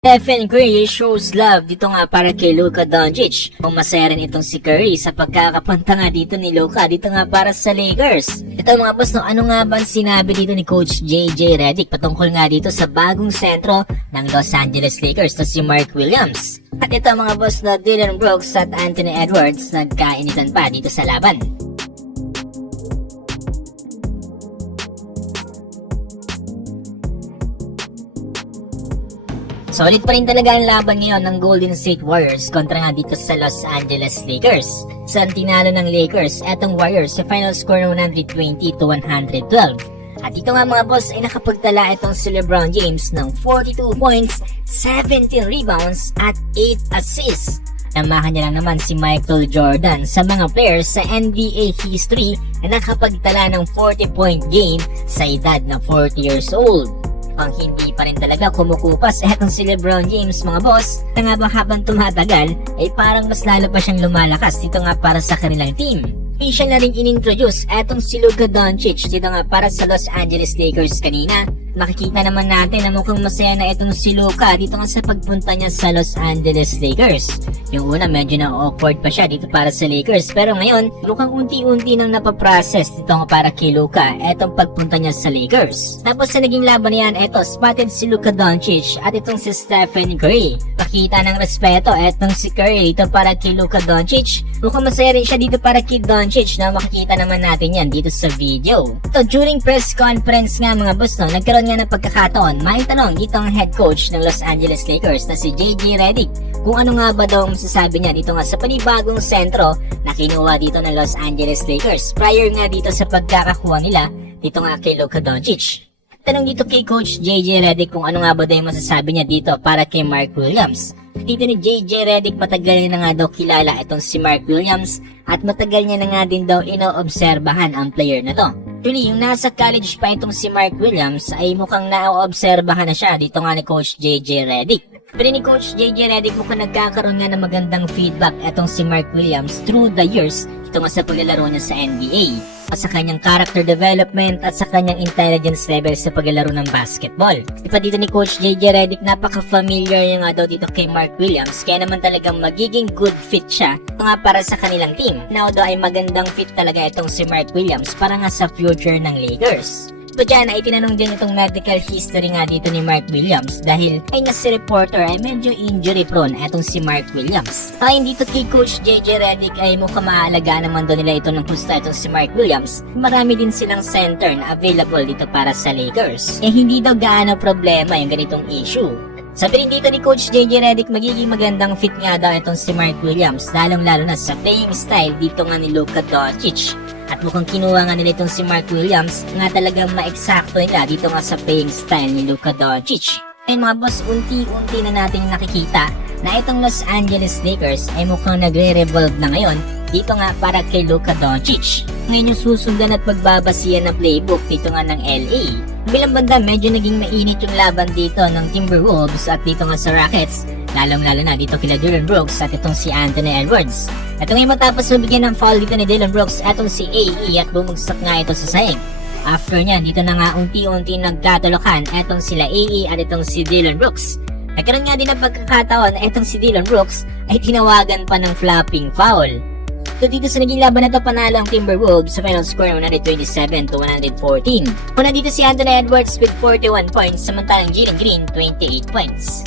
Stephen Curry shows love dito nga para kay Luka Doncic. Kung masaya rin itong si Curry sa pagkakapunta nga dito ni Luka dito nga para sa Lakers. Ito mga boss, no, ano nga ba ang sinabi dito ni Coach JJ Redick patungkol nga dito sa bagong sentro ng Los Angeles Lakers na si Mark Williams. At ito mga boss, na Dillon Brooks at Anthony Edwards nagkainitan pa dito sa laban. Solid pa rin talaga ang laban ngayon ng Golden State Warriors kontra nga dito sa Los Angeles Lakers. Saan tinalo ng Lakers etong Warriors sa final score 120-112. At ito nga mga boss ay nakapagtala itong si LeBron James ng 42 points, 17 rebounds at 8 assists. Namahan niya lang naman si Michael Jordan sa mga players sa NBA history na nakapagtala ng 40-point game sa edad na 40 years old. Ang hindi pa rin talaga kumukupas etong si LeBron James mga boss, na nga ba habang tumatagal ay parang mas lalo pa siyang lumalakas dito nga para sa kanilang team. Official na rin inintroduce etong si Luka Doncic dito nga para sa Los Angeles Lakers kanina. Makikita naman natin na mukhang masaya na itong si Luka dito nga sa pagpunta niya sa Los Angeles Lakers. Yung una medyo na awkward pa siya dito para sa Lakers, pero ngayon mukhang unti-unti nang napaprocess dito nga para kay Luka etong pagpunta niya sa Lakers. Tapos sa naging laban niyan, eto spotted si Luka Doncic at itong si Stephen Curry. Pakita ng respeto etong si Curry dito para kay Luka Doncic. Mukhang masaya rin siya dito para kay Doncic, na makikita naman natin yan dito sa video. Ito during press conference nga mga boss, no, nagkaroon nga ng pagkakataon maitanong dito ang head coach ng Los Angeles Lakers na si JJ Redick kung ano nga ba daw masasabi niya dito nga sa panibagong sentro na kinuha dito ng Los Angeles Lakers prior nga dito sa pagkakakuha nila dito nga kay Luka Doncic. Tanong dito kay Coach JJ Redick kung ano nga ba daw yung masasabi niya dito para kay Mark Williams. Dito ni JJ Redick, matagal niya na nga daw kilala itong si Mark Williams at matagal niya na nga din daw inoobserbahan ang player na to. Actually, yung nasa college pa itong si Mark Williams ay mukhang naoobserbahan na siya dito nga ni Coach JJ Redick. Pero ni Coach JJ Redick mukhang nagkakaroon nga ng magandang feedback itong si Mark Williams through the years dito nga sa paglalaro niya sa NBA. Sa kanyang character development at sa kanyang intelligence level sa paglalaro ng basketball. Ipa dito ni Coach JJ Redick, napaka-familiar niya nga daw dito kay Mark Williams, kaya naman talagang magiging good fit siya ito nga para sa kanilang team. Now daw ay magandang fit talaga itong si Mark Williams para nga sa future ng Lakers. So dyan ay tinanong din itong medical history nga dito ni Mark Williams dahil ay si reporter ay medyo injury prone etong si Mark Williams. Ayon dito kay Coach JJ Redick ay mukhang maaalagaan naman doon nila ito ng husta itong si Mark Williams. Marami din silang center na available dito para sa Lakers. Hindi daw gaano problema yung ganitong issue. Sabi rin dito ni Coach JJ Redick, magiging magandang fit nga daw itong si Mark Williams, lalong-lalo na sa playing style dito nga ni Luka Doncic. At mukhang kinuha nga nila itong si Mark Williams nga talagang ma-eksakto nila dito nga sa playing style ni Luka Doncic. Ayun mga boss, unti-unti na natin nakikita na itong Los Angeles Lakers ay mukhang nagre-revolve na ngayon dito nga para kay Luka Doncic. Ngayon yung susundan at pagbabasihan ng playbook dito nga ng LA. Bilang banda, medyo naging mainit yung laban dito ng Timberwolves at dito nga sa Rockets, lalong-lalo na dito kila Dillon Brooks at itong si Anthony Edwards. Ito ngayon matapos mabigyan ng foul dito ni Dillon Brooks atong si AE at bumagsak nga ito sa sahig. After niya, dito na nga unti-unti nagkatulukan etong sila AE at itong si Dillon Brooks. Nagkaroon nga din ng pagkakataon na etong si Dillon Brooks ay tinawagan pa ng flopping foul. So dito sa naging laban na to, panalo ang Timberwolves sa final score 127-114. Una dito si Anthony Edwards with 41 points, samantalang Jalen Green 28 points.